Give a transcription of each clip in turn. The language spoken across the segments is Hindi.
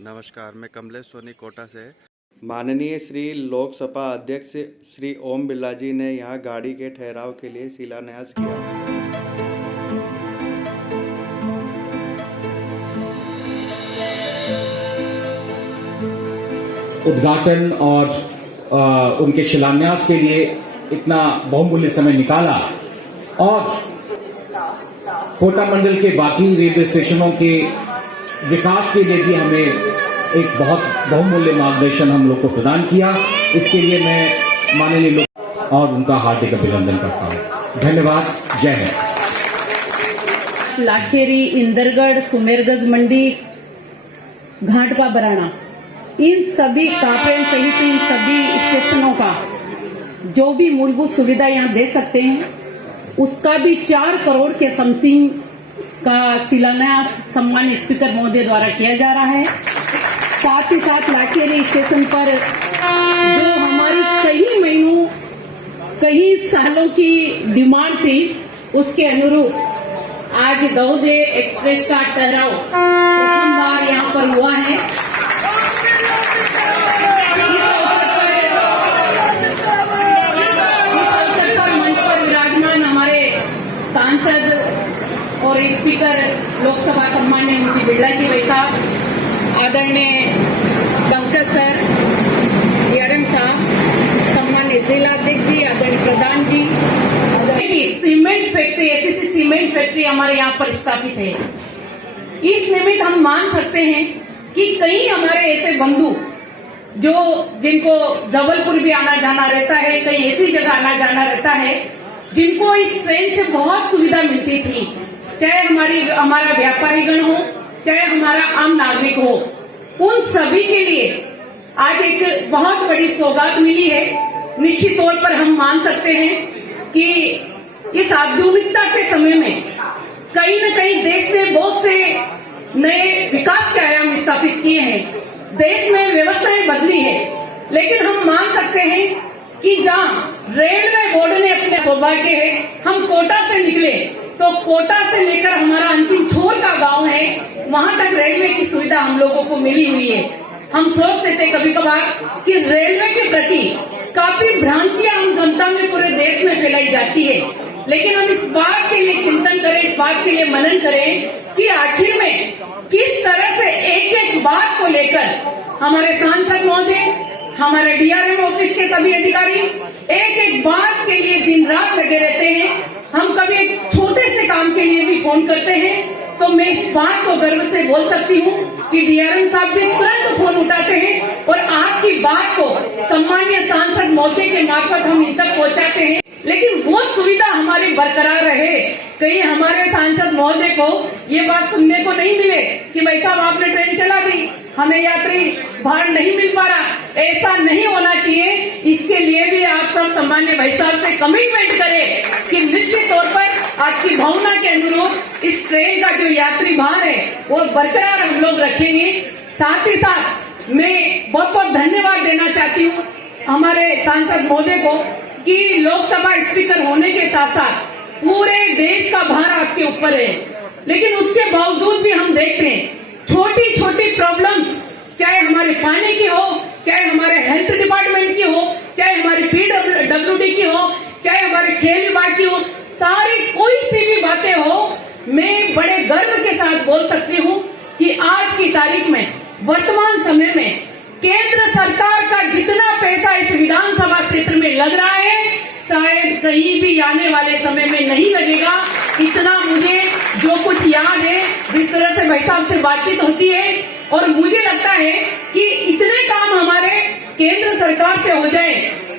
नमस्कार, मैं कमलेश सोनी कोटा से। माननीय श्री लोकसभा अध्यक्ष श्री ओम बिरला जी ने यहाँ गाड़ी के ठहराव के लिए शिलान्यास किया। उद्घाटन और उनके शिलान्यास के लिए इतना बहुमूल्य समय निकाला और कोटा मंडल के बाकी रेलवे स्टेशनों के विकास के लिए भी हमें एक बहुत बहुमूल्य मार्गदर्शन हम लोग को प्रदान किया। इसके लिए मैं माननीय लोग और उनका हार्दिक अभिनंदन करता हूं। धन्यवाद। जय हिंद। लाखेरी, इंदरगढ़, सुमेरगंज मंडी, घाट का बराना, इन सभी कापरेन सहित इन सभी स्टेशनों का जो भी मूलभूत सुविधा यहाँ दे सकते हैं उसका भी 4 करोड़ के समथिंग का शिलान्यास सम्मान्य स्पीकर महोदय द्वारा किया जा रहा है। साथ ही साथ लाखेरी स्टेशन पर जो हमारी कई महीनों कई सालों की डिमांड थी उसके अनुरूप आज गौदे एक्सप्रेस का ठहराव प्रथम बार यहाँ पर हुआ है। इस अवसर पर मंच पर विराजमान हमारे सांसद और स्पीकर लोकसभा सम्मान्य मुंशी बिरला जी भाई साहब, आदरणीय पंकज सर, डीआरएम साहब, सम्मान्य जिलाध्यक्ष जी, आदरणीय प्रधान जी, cement factory, SSC cement factory हमारे यहाँ पर स्थापित है। इस निमित्त हम मान सकते हैं कि कई हमारे ऐसे बंधु जो जिनको जबलपुर भी आना जाना रहता है, कई ऐसी जगह आना जाना रहता है जिनको इस ट्रेन से बहुत सुविधा मिलती थी, चाहे हमारा व्यापारीगण हो, चाहे हमारा आम नागरिक हो, उन सभी के लिए आज एक बहुत बड़ी सौगात मिली है। निश्चित तौर पर हम मान सकते हैं कि इस आधुनिकता के समय में कहीं न कहीं देश ने बहुत से नए विकास के आयाम स्थापित किए हैं, देश में व्यवस्थाएं बदली है, लेकिन हम मान सकते हैं कि जहाँ रेलवे बोर्ड ने अपने सौभाग्य है, हम कोटा से निकले तो कोटा से लेकर हमारा अंतिम छोर का गांव है, वहां तक रेलवे की सुविधा हम लोगों को मिली हुई है। हम सोचते थे कभी कभार कि रेलवे के प्रति काफी भ्रांतियां हम जनता में पूरे देश में फैलाई जाती है, लेकिन हम इस बात के लिए चिंतन करें, इस बात के लिए मनन करें कि आखिर में किस तरह से एक एक बात को लेकर हमारे सांसद महोदय, हमारे डीआरएम ऑफिस के सभी अधिकारी एक एक बात के लिए दिन रात लगे रहते हैं। हम कभी एक छोटे से काम के लिए भी फोन करते हैं तो मैं इस बात को गर्व से बोल सकती हूँ कि डीआरएम साहब भी तुरंत फोन उठाते हैं और आपकी बात को सम्मान्य सांसद महोदय के मार्फत हम इन तक पहुँचाते हैं। लेकिन वो सुविधा हमारी बरकरार रहे, कहीं हमारे सांसद महोदय को ये बात सुनने को नहीं मिले कि भाई साहब आपने ट्रेन चला दी, हमें यात्री भार नहीं मिल पा रहा, ऐसा नहीं होना चाहिए। इसके लिए भी आप सब सम्मान्य भाई साहब से कमिटमेंट करें कि निश्चित तौर पर आपकी भावना के अनुरूप इस ट्रेन का जो यात्री भार है वो बरकरार हम लोग रखेंगे। साथ ही साथ मैं बहुत बहुत धन्यवाद देना चाहती हूँ हमारे सांसद महोदय को कि लोकसभा स्पीकर होने के साथ साथ पूरे देश का भार आपके ऊपर है, लेकिन उसके बावजूद भी हम देखते हैं छोटी छोटी प्रॉब्लम्स, चाहे हमारे पानी की हो, चाहे हमारे हेल्थ डिपार्टमेंट की हो, चाहे हमारी पीडब्ल्यूडी की हो, चाहे हमारे खेल विभाग की हो, सारी कोई सी भी बातें हो, मैं बड़े गर्व के साथ बोल सकती हूँ कि आज की तारीख में वर्तमान समय में केंद्र सरकार का जितना पैसा इस विधानसभा क्षेत्र में लग रहा है शायद कहीं भी आने वाले समय में नहीं लगेगा। इतना मुझे जो कुछ याद है, जिस तरह से भाई साहब से बातचीत होती है, और मुझे लगता है कि इतने काम हमारे केंद्र सरकार से हो जाए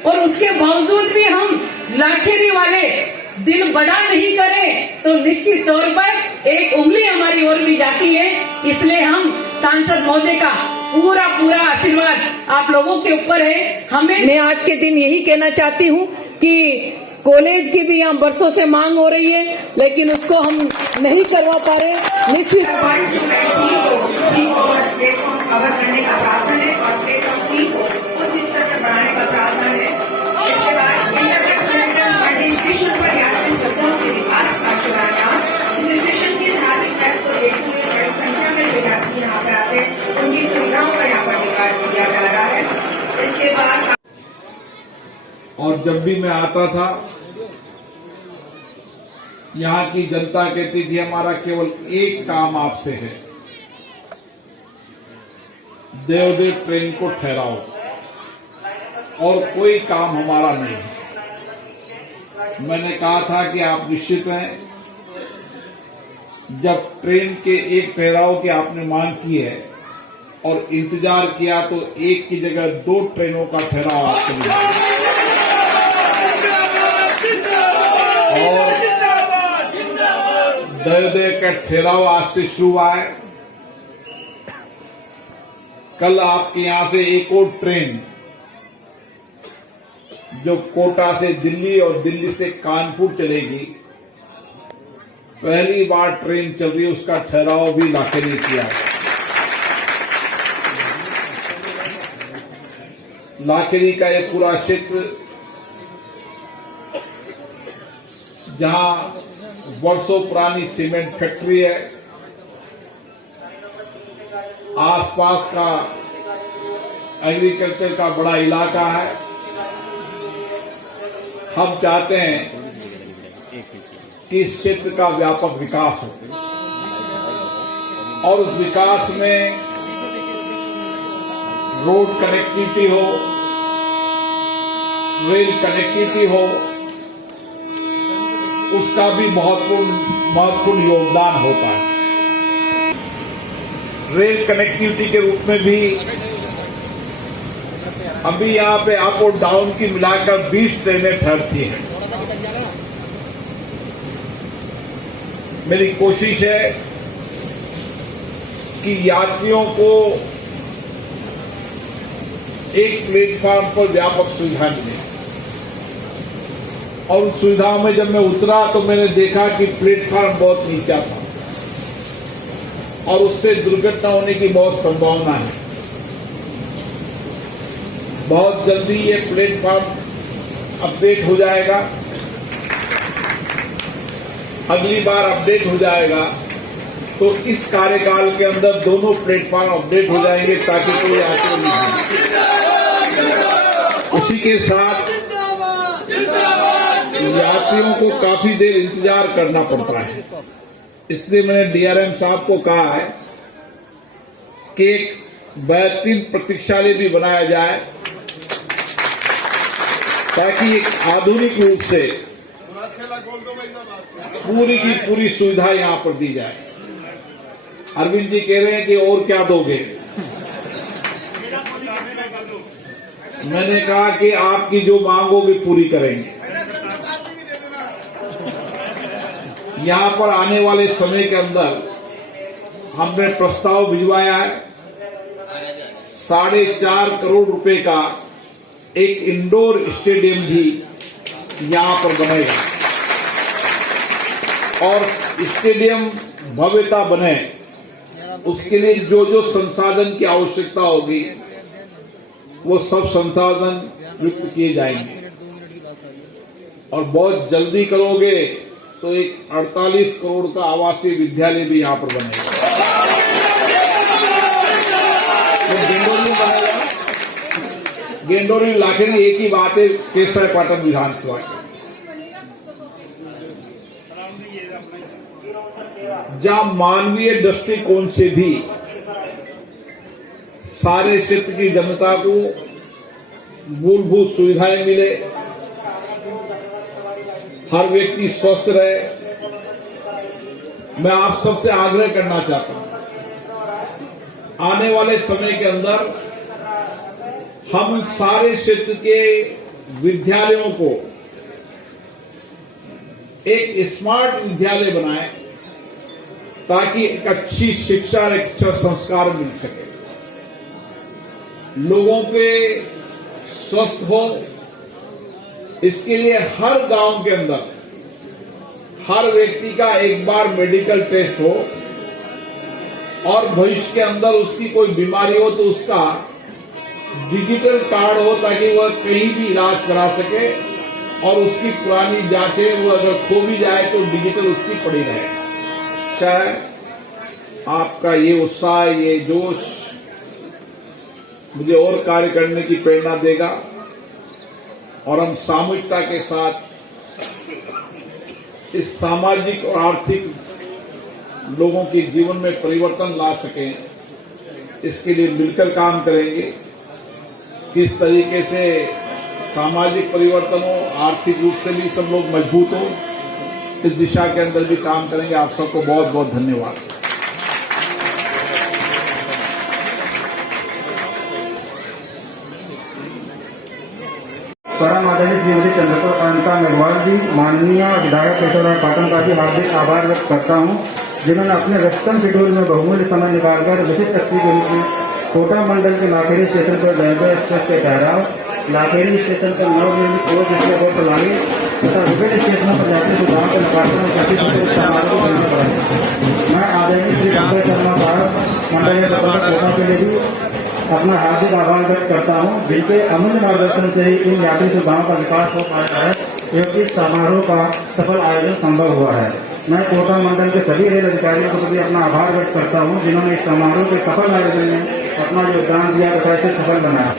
और उसके बावजूद भी हम लाखेरी वाले दिल बड़ा नहीं करें तो निश्चित तौर पर एक उंगली हमारी ओर भी जाती है। इसलिए हम सांसद महोदय का पूरा आशीर्वाद आप लोगों के ऊपर है। मैं आज के दिन यही कहना चाहती हूँ कि कॉलेज की भी यहाँ बरसों से मांग हो रही है, लेकिन उसको हम नहीं करवा पा रहे। निश्चित कवर करने का प्रावधान है और प्लेटफॉर्म 3 को उच्च स्तर पर बढ़ाने का प्रावधान है। इसके बाद इंटरनेशनल स्टेशन पर यात्री सुविधाओं के विकास का शिलान्यास। इस स्टेशन की धार्मिक महत्व को देखते हुए बड़ी संख्या में जो यात्री यहाँ पर आते हैं उनकी सुविधा और जब भी मैं आता था यहाँ की जनता कहती थी हमारा केवल एक काम आपसे है, देवदेव ट्रेन को ठहराओ, और कोई काम हमारा नहीं है। मैंने कहा था कि आप निश्चित हैं, जब ट्रेन के एक ठहराव की आपने मांग की है और इंतजार किया तो एक की जगह 2 ट्रेनों का ठहराव आपको मिला। और दयोदय का ठहराव आज से शुरू हुआ है। कल आपके यहां से एक और ट्रेन जो कोटा से दिल्ली और दिल्ली से कानपुर चलेगी, पहली बार ट्रेन चल रही है, उसका ठहराव भी लाखेरी किया है। लाखेरी का एक पूरा क्षेत्र जहां वर्षों पुरानी सीमेंट फैक्ट्री है, आसपास का एग्रीकल्चर का बड़ा इलाका है। हम चाहते हैं कि इस क्षेत्र का व्यापक विकास हो और उस विकास में रोड कनेक्टिविटी हो, रेल कनेक्टिविटी हो, उसका भी महत्वपूर्ण योगदान होता है। रेल कनेक्टिविटी के रूप में भी अभी यहां पे अप और डाउन की मिलाकर 20 ट्रेनें ठहरती हैं। मेरी कोशिश है कि यात्रियों को एक प्लेटफॉर्म पर व्यापक सुविधा मिले, और उन सुविधाओं में जब मैं उतरा तो मैंने देखा कि प्लेटफॉर्म बहुत नीचा था और उससे दुर्घटना होने की बहुत संभावना है। बहुत जल्दी ये प्लेटफॉर्म अपडेट हो जाएगा, अगली बार अपडेट हो जाएगा तो इस कार्यकाल के अंदर दोनों प्लेटफॉर्म अपडेट हो जाएंगे ताकि कोई यात्री नहीं हो। उसी के साथ यात्रियों को काफी देर इंतजार करना पड़ता है, इसलिए मैंने डीआरएम साहब को कहा है कि एक बेहतरीन प्रतीक्षालय भी बनाया जाए ताकि एक आधुनिक रूप से पूरी की पूरी सुविधा यहां पर दी जाए। अरविंद जी कह रहे हैं कि और क्या दोगे? मैंने कहा कि आपकी जो मांग होगी पूरी करेंगे। यहां पर आने वाले समय के अंदर हमने प्रस्ताव भिजवाया है 4.5 करोड़ रुपए का एक इंडोर स्टेडियम भी यहां पर बनेगा, और स्टेडियम भव्यता बने उसके लिए जो जो संसाधन की आवश्यकता होगी वो सब संसाधन युक्त किए जाएंगे। और बहुत जल्दी करोगे तो एक 48 करोड़ का आवासीय विद्यालय भी यहां पर बनेगा। तो गेंडोरी बनेगा, गेंडोरी लाखेरी एक ही बात है केसरापाटन विधानसभा की। जहां मानवीय दृष्टिकोण से भी सारे क्षेत्र की जनता को मूलभूत सुविधाएं मिले, हर व्यक्ति स्वस्थ रहे, मैं आप सबसे आग्रह करना चाहता हूं आने वाले समय के अंदर हम सारे क्षेत्र के विद्यालयों को एक स्मार्ट विद्यालय बनाएं ताकि एक अच्छी शिक्षा और एक अच्छा संस्कार मिल सके, लोगों के स्वस्थ हो। इसके लिए हर गांव के अंदर हर व्यक्ति का एक बार मेडिकल टेस्ट हो, और भविष्य के अंदर उसकी कोई बीमारी हो तो उसका डिजिटल कार्ड हो ताकि वह कहीं भी इलाज करा सके, और उसकी पुरानी जांचें वो अगर खो भी जाए तो डिजिटल उसकी पड़ी रहे। चाहे आपका ये उत्साह, ये जोश मुझे और कार्य करने की प्रेरणा देगा। और हम सामूहिकता के साथ इस सामाजिक और आर्थिक लोगों के जीवन में परिवर्तन ला सकें, इसके लिए मिलकर काम करेंगे। किस तरीके से सामाजिक परिवर्तन हो, आर्थिक रूप से भी सब लोग मजबूत हो, इस दिशा के अंदर भी काम करेंगे। आप सबको बहुत बहुत धन्यवाद। परम आदरणीय श्रीमती चंद्रकांता मेघवाल जी, माननीय विधायक केशवराय पाटन का भी हार्दिक आभार व्यक्त करता हूं, जिन्होंने अपने व्यस्तम शेड्यूल में बहुमूल्य समय निकालकर विशिष्ट अतिथि के रूप में कोटा मंडल के लाखेरी स्टेशन पर जयदेव एक्सप्रेस के ठहराव, लाखेरी स्टेशन पर नवनिर्मित कोच डिस्प्ले बोर्ड प्रणाली तथा विभिन्न स्टेशनों पर यात्री सुविधाओं के लोकार्पण और प्रसिद्ध समारोह करने पड़े। मैं आदरणीय श्री शंकर शर्मा साहब, मंडलीय प्रबंधक कोटा के लिए भी अपना हार्दिक आभार व्यक्त करता हूं, जिनके अमूल्य मार्गदर्शन से ही इन यात्री सुविधाओं का विकास हो पाया है एवं इस समारोह का सफल आयोजन संभव हुआ है। मैं कोटा मंडल के सभी रेल अधिकारियों को भी अपना आभार व्यक्त करता हूं, जिन्होंने इस समारोह के सफल आयोजन में अपना योगदान दिया तथा इसे सफल बनाया।